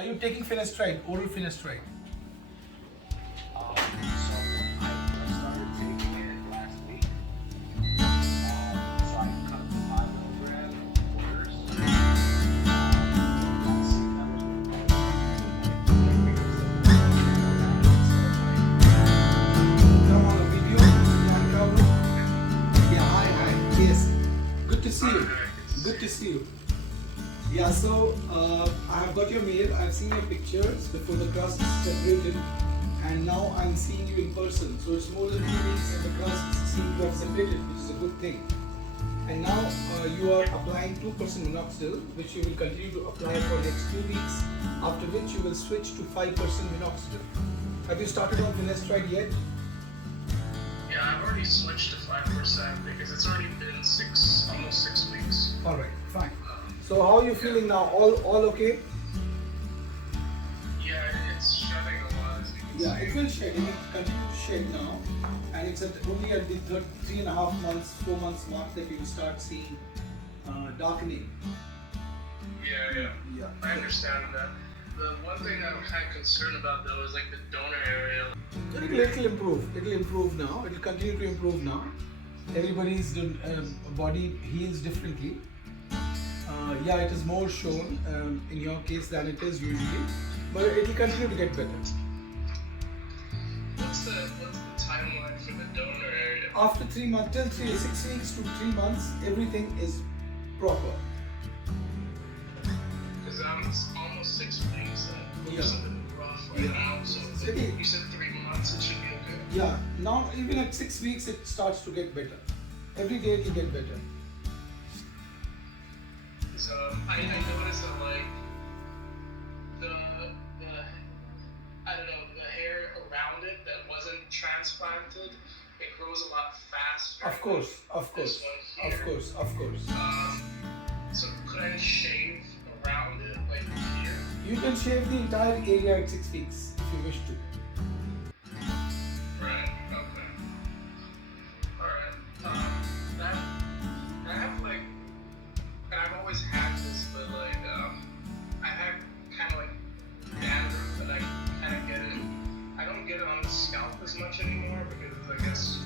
Are you taking finasteride, oral finasteride? So I started taking it last week. So I cut the 5 milligram orders. Let's see, that was Come on a video. Yeah, hi. Yes. Good to see you. Good to see you. Yeah, so I have got your mail. I've seen your pictures before the crust is separated, and now I'm seeing you in person. So it's more than 2 weeks, and the crust seems to have separated, which is a good thing. And now you are applying 2% minoxidil, which you will continue to apply for next 2 weeks. After which you will switch to 5% minoxidil. Have you started on finasteride yet? Yeah, I've already switched to 5% because it's already been almost 6 weeks. All right, fine. So how are you feeling now? All okay? Yeah, it's shedding a lot, as you can Yeah, see. it will shed. It will continue to shed now, and it's only at the 3.5 months, 4 months mark that you will start seeing darkening. Yeah. Yeah. I understand that. The one thing I'm kind of concerned about though is like the donor area. It'll improve. It'll improve now. It'll continue to improve now. Everybody's body heals differently. Yeah, it is more shown in your case than it is usually, but it will continue to get better. What's the timeline for the donor area? After 3 months, till 6 weeks to 3 months, everything is proper. Because it's almost 6 weeks and it looks Yeah. a bit rough right Yeah. now. So Okay. you said 3 months, it should be okay. Yeah, now even at 6 weeks, it starts to get better. Every day it will get better. So I noticed that like the I don't know, the hair around it that wasn't transplanted, it grows a lot faster. Of course, of course, This one of here. course, of course. So could I shave around it like here? You can shave the entire area at 6 weeks if you wish to. Right. Okay. All right. That I have like, and I've always had this, but like I have kind of like dandruff, and I kind of get it. I don't get it on the scalp as much anymore because I guess,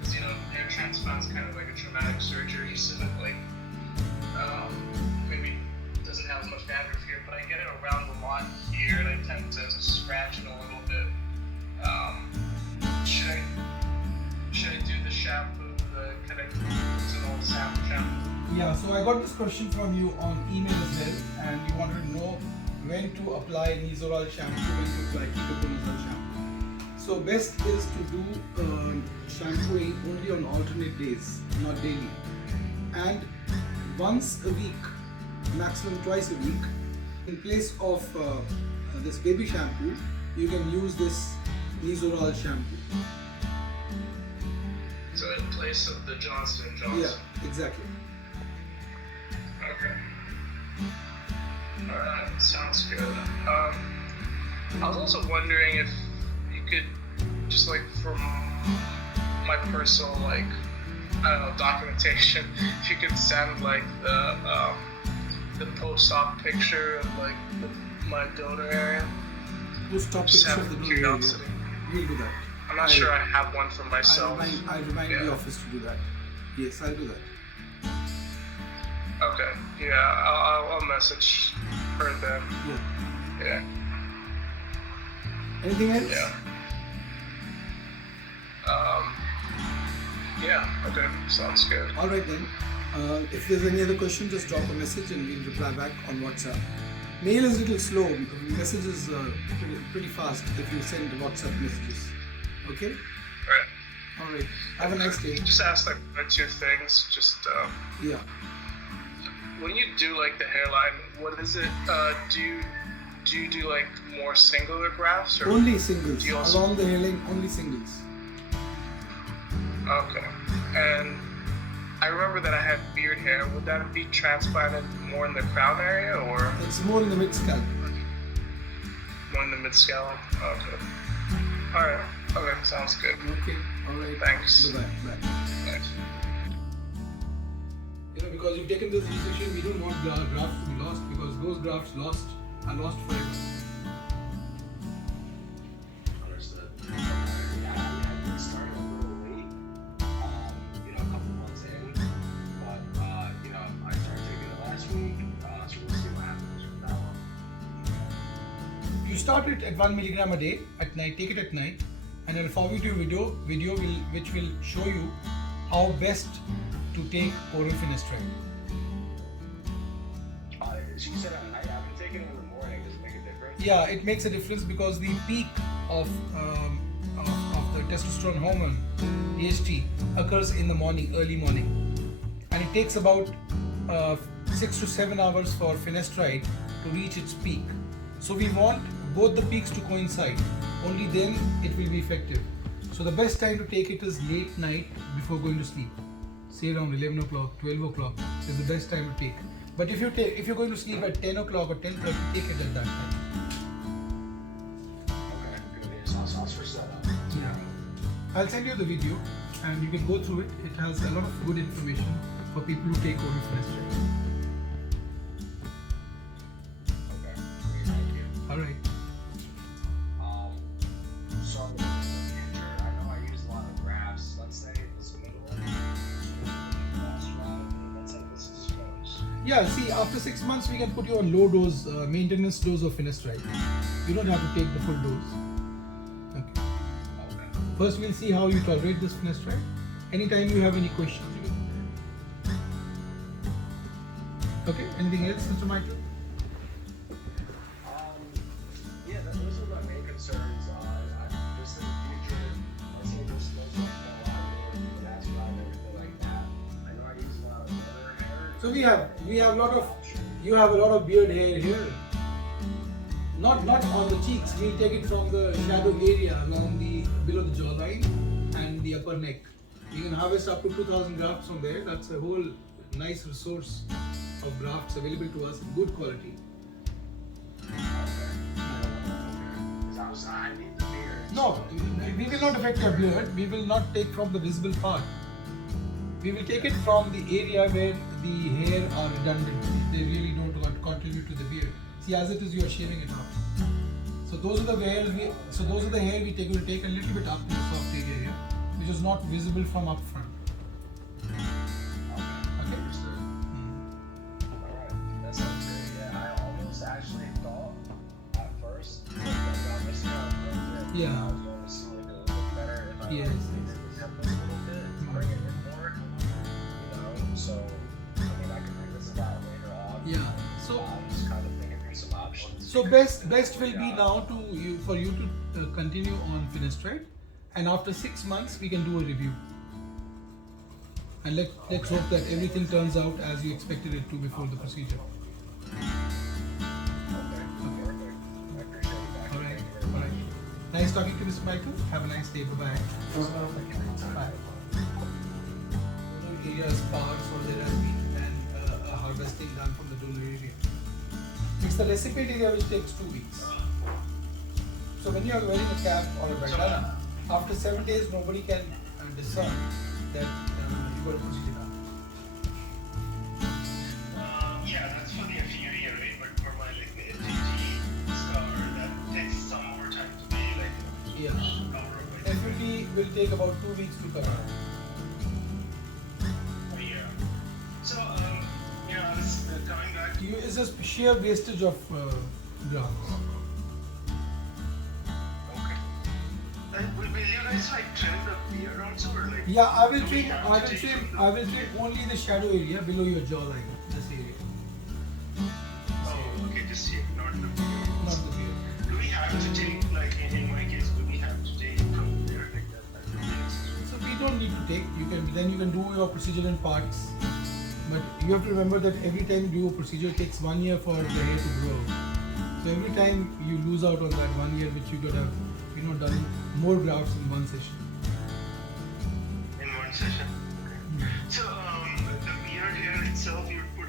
because you know, hair transplant's kind of like a traumatic surgery, so that like maybe it doesn't have as much dandruff here, but I get it around the lot here, and I tend to scratch it a little bit. Should I do the shampoo? Can I use an old shampoo? Yeah, so I got this question from you on email as well, and you wanted to know when to apply Nizoral shampoo, when to apply ketoconazole shampoo. So best is to do shampooing only on alternate days, not daily. And once a week, maximum twice a week, in place of this baby shampoo, you can use this Nizoral shampoo. So in place of the Johnson & Johnson? Yeah, exactly. Okay. Alright, sounds good. I was also wondering if you could, just like from my personal, like, I don't know, documentation, if you could send like the post-op picture of like my donor area. Post-op Just picture have of the donor curiosity. area. We'll do that. I'm not sure I have one for myself. I'll remind Yeah. the office to do that. Yes, I'll do that. Okay, yeah, I'll message her then. Yeah. Yeah, Anything else? yeah. Yeah, okay, sounds good. All right then. If there's any other question, just drop a message and we'll reply back on WhatsApp. Mail is a little slow. Message is pretty fast if you send WhatsApp messages. Okay? Right. All right. Have a nice day. Just ask like 1 or 2 things. Just Yeah. when you do like the hairline, what is it? Do you do like more singular grafts or? Only singles. You also- Along the hairline, only singles. Okay. And I remember that I had beard hair. Would that be transplanted more in the crown area or It's more in the mid scalp. more in the mid scalp? Okay. All right. Okay. Sounds good. Okay. All right. Thanks. Bye bye. Thanks. Because you've taken this decision, we don't want grafts to be lost, because those grafts lost are lost forever. Understood. I started a little late, a couple months in, but, I started taking it last week, so we'll see what happens from now on. You start it at 1 milligram a day at night. Take it at night, and I'll forward you a video which will show you how best to take oral finasteride. She said at night. I've been taking it in the morning. Does it make a difference? Yeah, it makes a difference because the peak of the testosterone hormone, DHT, occurs in the morning, early morning, and it takes about 6 to 7 hours for finasteride to reach its peak. So we want both the peaks to coincide. Only then it will be effective. So the best time to take it is late night before going to sleep. Say around 11 o'clock, 12 o'clock is the best time to take. But if you're going to sleep at 10 o'clock or 10:30, take it at that time. Okay, good. I'll switch that up. Yeah. I'll send you the video and you can go through it. It has a lot of good information for people who take oral finasteride. Okay, great, thank you. Alright. So in the future, I know I use a lot of graphs. Let's say this middle one, let's say this is close. Yeah, see, after 6 months we can put you on low dose, maintenance dose of finasteride. You don't have to take the full dose. Okay. Okay. First we'll see how you tolerate this finasteride. Anytime you have any questions, you can. Okay, anything else, Mr. Michael? Yeah, those are my main concerns. Just in the future, let's say this goes like a lot more gas drive and everything like that. I know I use a lot of other hair. So you have a lot of beard hair here. Not on the cheeks. We'll take it from the shadow area along below the jawline and the upper neck. You can harvest up to 2,000 grafts from there. That's a whole nice resource of grafts available to us in good quality. I need the beard. No, we will not affect your beard. We will not take from the visible part. We will take it from the area where the hair are redundant. They really don't contribute to the beard. See, as it is, you are shaving it off. So those are the hair we take. Will take a little bit up in the soft area here, which is not visible from up front. Okay. Understood. Alright, that sounds great. Yeah, I almost actually thought at first about missing out on it. Yeah. I was going to see like a little bit better if I Yes. did the template a little bit, bring it in more. So I mean I can bring this about later on. Yeah. So I'm just kind of thinking through some options. So best will be now for you to continue on finasteride, and after 6 months we can do a review, and let's hope that everything turns out as you expected it to before the procedure. Okay, perfect. I appreciate it. All right. Nice talking to Mr. Michael. Have a nice day. Bye bye. Bye. Areas parts or there has been a harvesting done from the donor area. It's the recipient area which takes 2 weeks. So when you are wearing a cap or a bandana, after 7 days nobody can discern that you got a procedure done. Yeah, that's for the inferior, right? But for my the FGT scar, that takes some more time to be Yeah. cover up. FUT will take about 2 weeks to cover up. Yeah. So, I was coming back to It's a sheer wastage of grams. okay. Will you guys trim the beard also, or Yeah, I will do we trim. have to take from the- I will trim only the shadow area below your jawline. This area, Oh, okay, just here, not the beard. not the beard. Do we have to take, in my case, do we have to take from there like that? So we don't need to take. You can do your procedure in parts, but you have to remember that every time you do a procedure, it takes 1 year for the hair to grow. So every time you lose out on that 1 year, which you could have, done more grafts in one session. In one session. Okay. So, the beard hair itself, you would put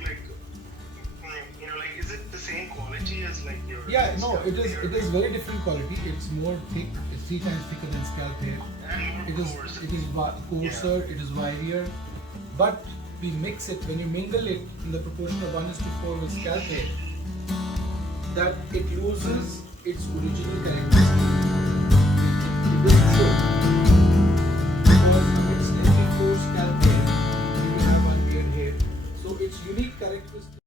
is it the same quality as your? Yeah, no, scalp it hair? is very different quality. It's more thick. It's 3 times thicker than scalp hair. And It more is coarse. coarser. Yeah. It is wirier. But we mix it when you mingle it in the proportion of 1:4 with scalp hair. that it loses its original characteristics. It will show because of its 24 scalp hair, you will have one beard hair. So its unique characteristics.